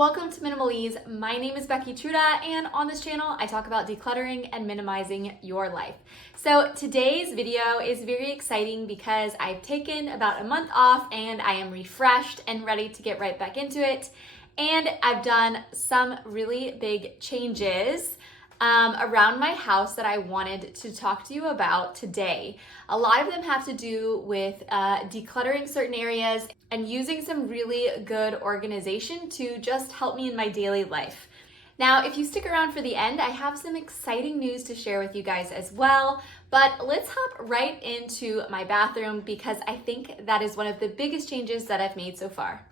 welcome to Minimalese. My name is Becky Truda, and on this channel, I talk about decluttering and minimizing your life. So today's video is very exciting because I've taken about a month off and I am refreshed and ready to get right back into it. And I've done some really big changes around my house that I wanted to talk to you about today. A lot of them have to do with decluttering certain areas and using some really good organization to just help me in my daily life. Now, if you stick around for the end, I have some exciting news to share with you guys as well, but let's hop right into my bathroom because I think that is one of the biggest changes that I've made so far.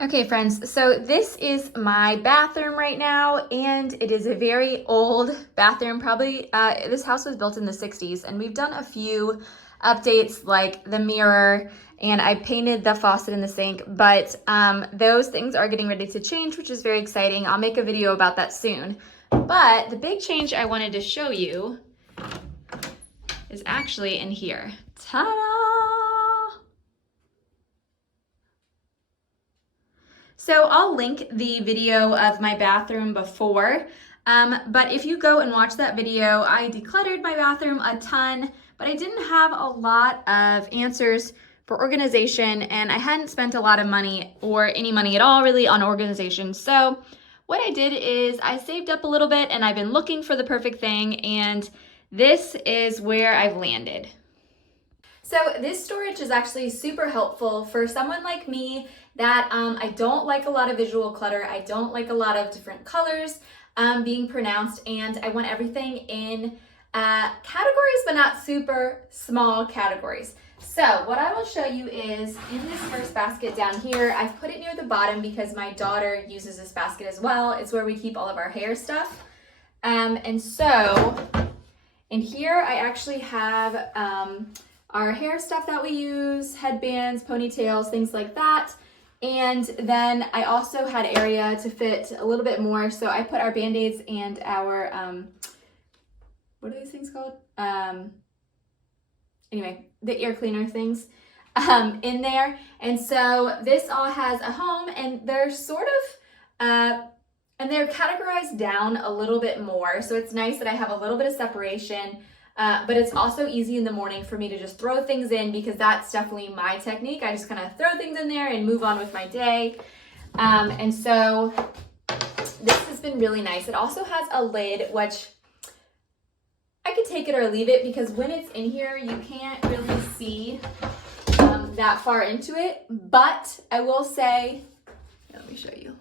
Okay friends, so this is my bathroom right now, and it is a very old bathroom. Probably this house was built in the 60s, and we've done a few updates like the mirror, and I painted the faucet in the sink, but those things are getting ready to change, which is very exciting. I'll make a video about that soon. But the big change I wanted to show you is actually in here. Ta-da! So I'll link the video of my bathroom before, but if you go and watch that video, I decluttered my bathroom a ton, but I didn't have a lot of answers for organization, and I hadn't spent a lot of money or any money at all really on organization. So what I did is I saved up a little bit and I've been looking for the perfect thing, and this is where I've landed. So this storage is actually super helpful for someone like me that I don't like a lot of visual clutter. I don't like a lot of different colors being pronounced, and I want everything in categories, but not super small categories. So what I will show you is in this first basket down here, I've put it near the bottom because my daughter uses this basket as well. It's where we keep all of our hair stuff. And so in here, I actually have our hair stuff that we use, headbands, ponytails, things like that. And then I also had area to fit a little bit more. So I put our Band-Aids and our, what are these things called? Anyway, the ear cleaner things in there. And so this all has a home, and they're sort of, and they're categorized down a little bit more. So it's nice that I have a little bit of separation. But it's also easy in the morning for me to just throw things in because that's definitely my technique. I just kind of throw things in there and move on with my day. And so this has been really nice. It also has a lid, which I could take it or leave it because when it's in here, you can't really see that far into it. But I will say, let me show you.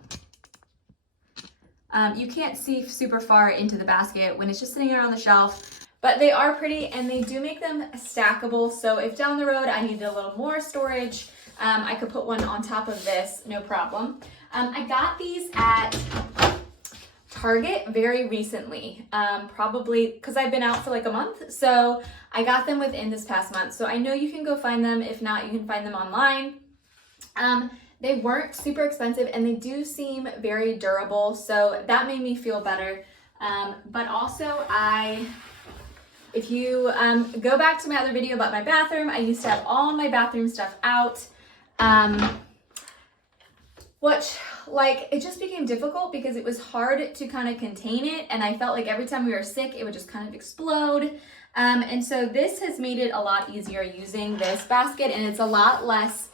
You can't see super far into the basket when it's just sitting there on the shelf. But they are pretty, and they do make them stackable. So if down the road I needed a little more storage, I could put one on top of this, no problem. I got these at Target very recently, probably because I've been out for like a month. So I got them within this past month. So I know you can go find them. If not, you can find them online. They weren't super expensive, and they do seem very durable. So that made me feel better. But also if you go back to my other video about my bathroom, I used to have all my bathroom stuff out, which it just became difficult because it was hard to kind of contain it, and I felt like every time we were sick, it would just kind of explode. And so this has made it a lot easier using this basket, and it's a lot less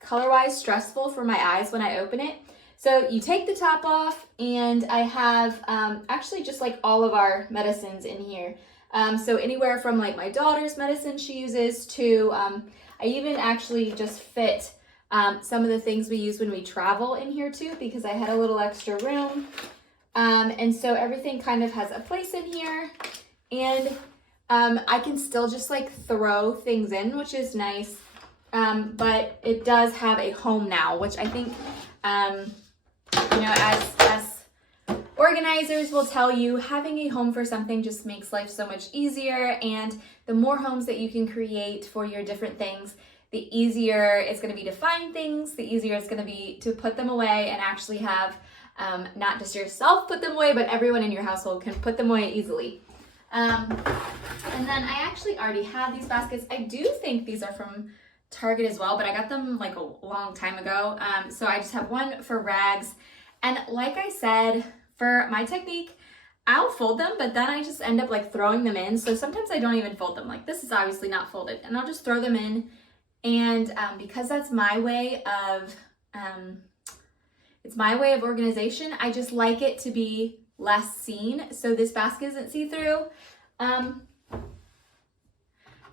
color-wise stressful for my eyes when I open it. So you take the top off, and I have actually just like all of our medicines in here. So anywhere from like my daughter's medicine she uses to, I even actually just fit some of the things we use when we travel in here too, because I had a little extra room. And so everything kind of has a place in here, and I can still just like throw things in, which is nice. But it does have a home now, which I think, you know, as organizers will tell you, having a home for something just makes life so much easier. And the more homes that you can create for your different things, the easier it's going to be to find things, the easier it's going to be to put them away and actually have not just yourself put them away, but everyone in your household can put them away easily. And then I actually already have these baskets. I do think these are from Target as well, but I got them like a long time ago. So I just have one for rags. And like I said, for my technique, I'll fold them, but then I just end up like throwing them in. So sometimes I don't even fold them. Like this is obviously not folded, and I'll just throw them in. And because that's my way of, it's my way of organization, I just like it to be less seen. So this basket isn't see-through. Down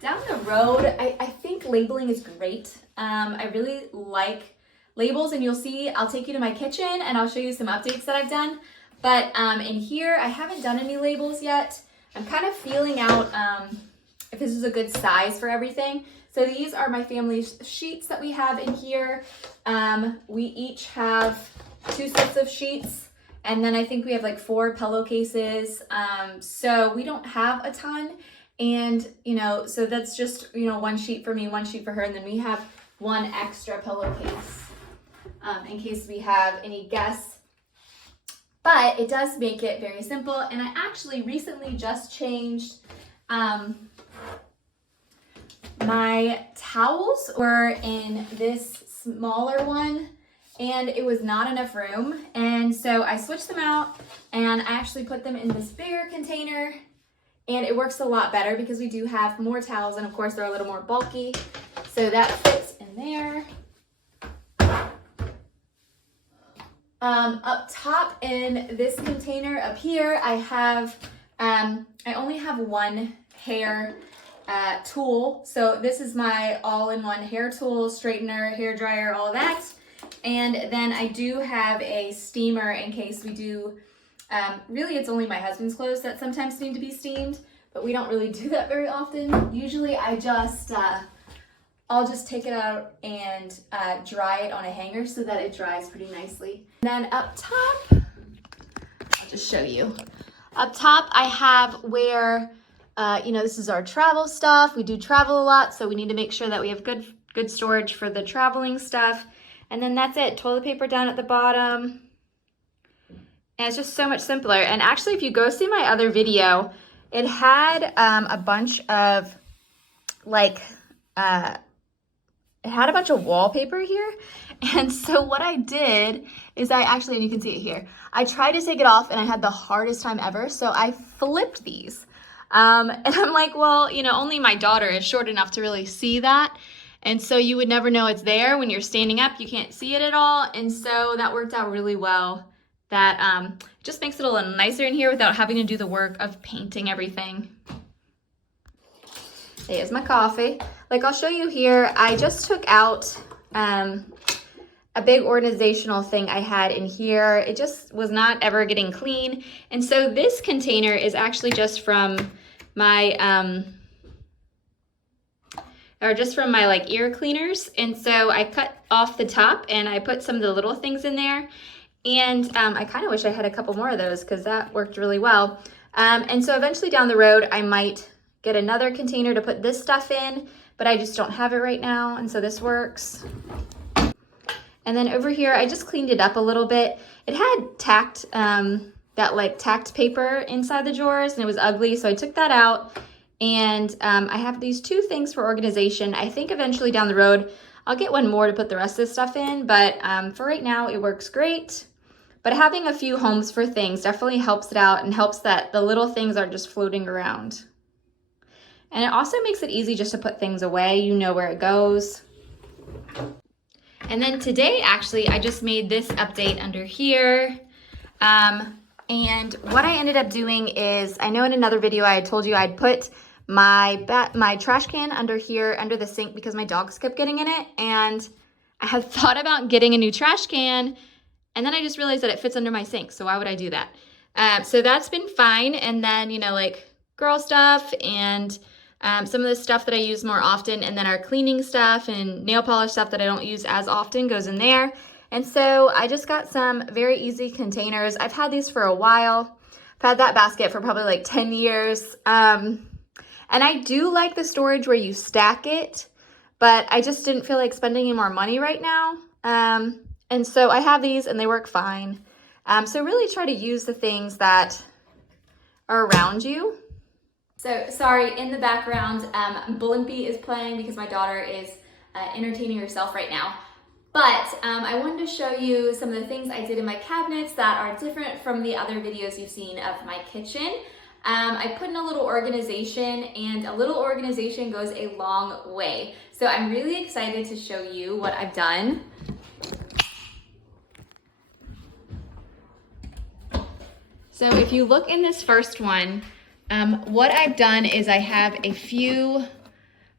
the road, I think labeling is great. I really like labels, and you'll see, I'll take you to my kitchen and I'll show you some updates that I've done. But in here, I haven't done any labels yet. I'm kind of feeling out if this is a good size for everything. So these are my family sheets that we have in here. We each have 2 sets of sheets, and then I think we have like 4 pillowcases. So we don't have a ton, and so that's just 1 sheet for me, 1 sheet for her, and then we have 1 extra pillowcase in case we have any guests. But it does make it very simple, and I actually recently just changed my towels were in this smaller one, and it was not enough room, and so I switched them out and I actually put them in this bigger container, and it works a lot better because we do have more towels, and of course they're a little more bulky, so that fits in there. Up top in this container up here, I have, I only have 1 hair tool. So this is my all-in-one hair tool, straightener, hair dryer, all of that. And then I do have a steamer in case we do, really it's only my husband's clothes that sometimes need to be steamed, but we don't really do that very often. Usually I just, I'll just take it out and dry it on a hanger so that it dries pretty nicely. And then up top, I'll just show you. Up top I have where, this is our travel stuff. We do travel a lot, so we need to make sure that we have good storage for the traveling stuff. And then that's it, toilet paper down at the bottom. And it's just so much simpler. And actually, if you go see my other video, it had a bunch of it had a bunch of wallpaper here. And so what I did is and you can see it here, I tried to take it off and I had the hardest time ever. So I flipped these. And I'm like, well, only my daughter is short enough to really see that. And so you would never know it's there when you're standing up, you can't see it at all. And so that worked out really well. That just makes it a little nicer in here without having to do the work of painting everything. Here's my coffee. Like I'll show you here, I just took out a big organizational thing I had in here. It just was not ever getting clean. And so this container is actually just from my, like ear cleaners. And so I cut off the top and I put some of the little things in there. And I kind of wish I had a couple more of those because that worked really well. And so eventually down the road, I might get another container to put this stuff in, but I just don't have it right now. And so this works. And then over here, I just cleaned it up a little bit. It had tacked, tacked paper inside the drawers, and it was ugly. So I took that out. And I have these 2 things for organization. I think eventually down the road, I'll get one more to put the rest of this stuff in. But for right now, it works great. But having a few homes for things definitely helps it out and helps that the little things aren't just floating around. And it also makes it easy just to put things away. You know where it goes. And then today, actually, I just made this update under here. And what I ended up doing is, I know in another video I had told you I'd put my trash can under here, under the sink, because my dogs kept getting in it. And I had thought about getting a new trash can, and then I just realized that it fits under my sink. So why would I do that? So that's been fine. And then, like girl stuff and some of the stuff that I use more often, and then our cleaning stuff and nail polish stuff that I don't use as often goes in there. And so I just got some very easy containers. I've had these for a while. I've had that basket for probably like 10 years. And I do like the storage where you stack it, but I just didn't feel like spending any more money right now. And so I have these and they work fine. So really try to use the things that are around you. So sorry, in the background, Blimpie is playing because my daughter is entertaining yourself right now. But I wanted to show you some of the things I did in my cabinets that are different from the other videos you've seen of my kitchen. I put in a little organization, and a little organization goes a long way. So I'm really excited to show you what I've done. So if you look in this first one, what I've done is I have a few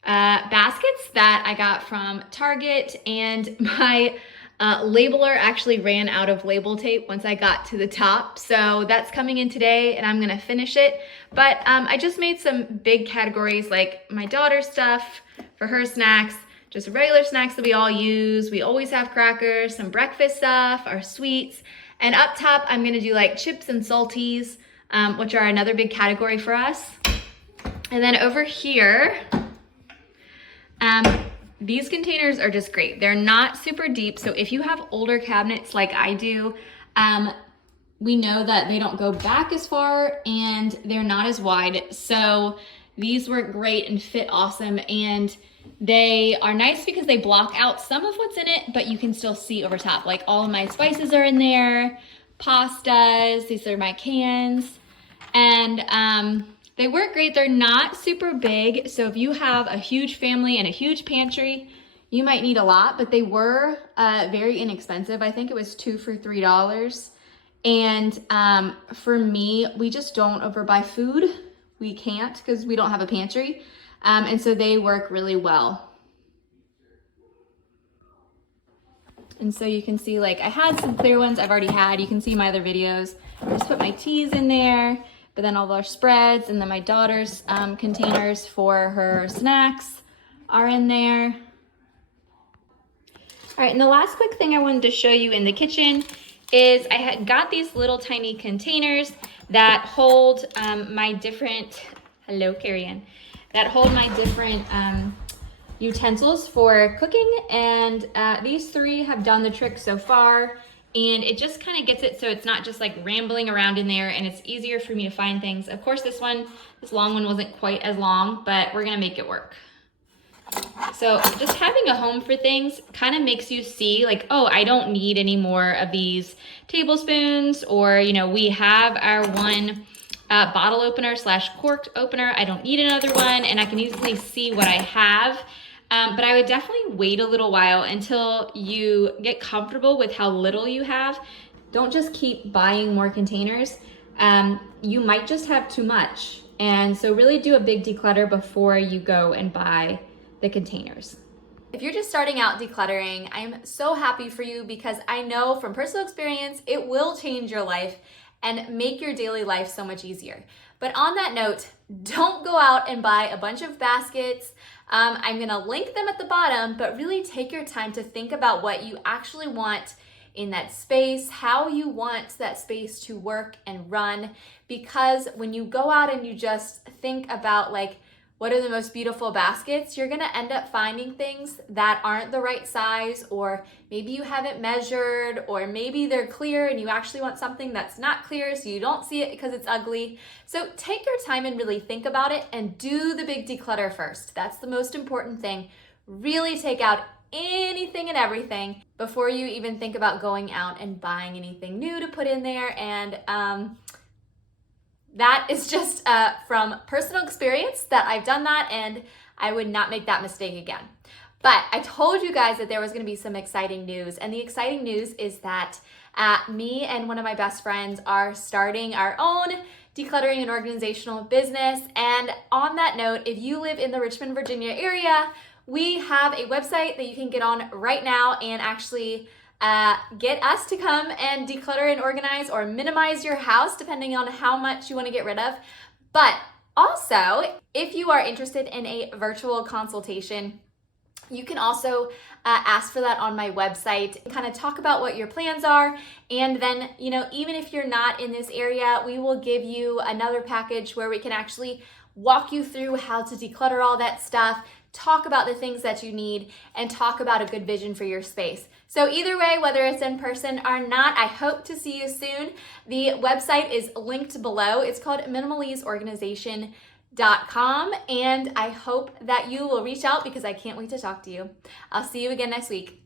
baskets that I got from Target, and my labeler actually ran out of label tape once I got to the top. So that's coming in today and I'm gonna finish it. But I just made some big categories like my daughter's stuff for her snacks, just regular snacks that we all use. We always have crackers, some breakfast stuff, our sweets. And up top, I'm gonna do like chips and salties, which are another big category for us. And then over here, these containers are just great. They're not super deep, so if you have older cabinets like I do, we know that they don't go back as far and they're not as wide. So these work great and fit awesome, and they are nice because they block out some of what's in it, but you can still see over top. Like all of my spices are in there, pastas, these are my cans, and they work great. They're not super big, so if you have a huge family and a huge pantry, you might need a lot, but they were very inexpensive. I think it was 2 for $3. And for me, we just don't overbuy food. We can't because we don't have a pantry. And so they work really well. And so you can see, like, I had some clear ones I've already had. You can see my other videos. I just put my teas in there, but then all of our spreads, and then my daughter's containers for her snacks are in there. All right, and the last quick thing I wanted to show you in the kitchen is I had got these little tiny containers that hold my different, hello Carrie-Ann, that hold my different utensils for cooking, and these 3 have done the trick so far. And it just kind of gets it so it's not just like rambling around in there, and it's easier for me to find things. Of course, this long one wasn't quite as long, but we're gonna make it work. So just having a home for things kind of makes you see like, oh, I don't need any more of these tablespoons, or, you know, we have our one bottle opener / cork opener. I don't need another one, and I can easily see what I have. But I would definitely wait a little while until you get comfortable with how little you have. Don't just keep buying more containers. You might just have too much. And so really do a big declutter before you go and buy the containers. If you're just starting out decluttering, I'm so happy for you, because I know from personal experience, it will change your life and make your daily life so much easier. But on that note, don't go out and buy a bunch of baskets. I'm gonna link them at the bottom, but really take your time to think about what you actually want in that space, how you want that space to work and run. Because when you go out and you just think about like, what are the most beautiful baskets, you're gonna end up finding things that aren't the right size, or maybe you haven't measured, or maybe they're clear and you actually want something that's not clear so you don't see it because it's ugly. So take your time and really think about it, and do the big declutter first. That's the most important thing. Really take out anything and everything before you even think about going out and buying anything new to put in there. And that is just from personal experience that I've done that, and I would not make that mistake again. But I told you guys that there was gonna be some exciting news, and the exciting news is that me and one of my best friends are starting our own decluttering and organizational business. And on that note, if you live in the Richmond, Virginia area, we have a website that you can get on right now and actually get us to come and declutter and organize or minimize your house, depending on how much you want to get rid of. But also, if you are interested in a virtual consultation, you can also ask for that on my website, kind of talk about what your plans are. And then, you know, even if you're not in this area, we will give you another package where we can actually walk you through how to declutter all that stuff, talk about the things that you need, and talk about a good vision for your space. So either way, whether it's in person or not, I hope to see you soon. The website is linked below. It's called minimaleseorganization.com. and I hope that you will reach out because I can't wait to talk to you. I'll see you again next week.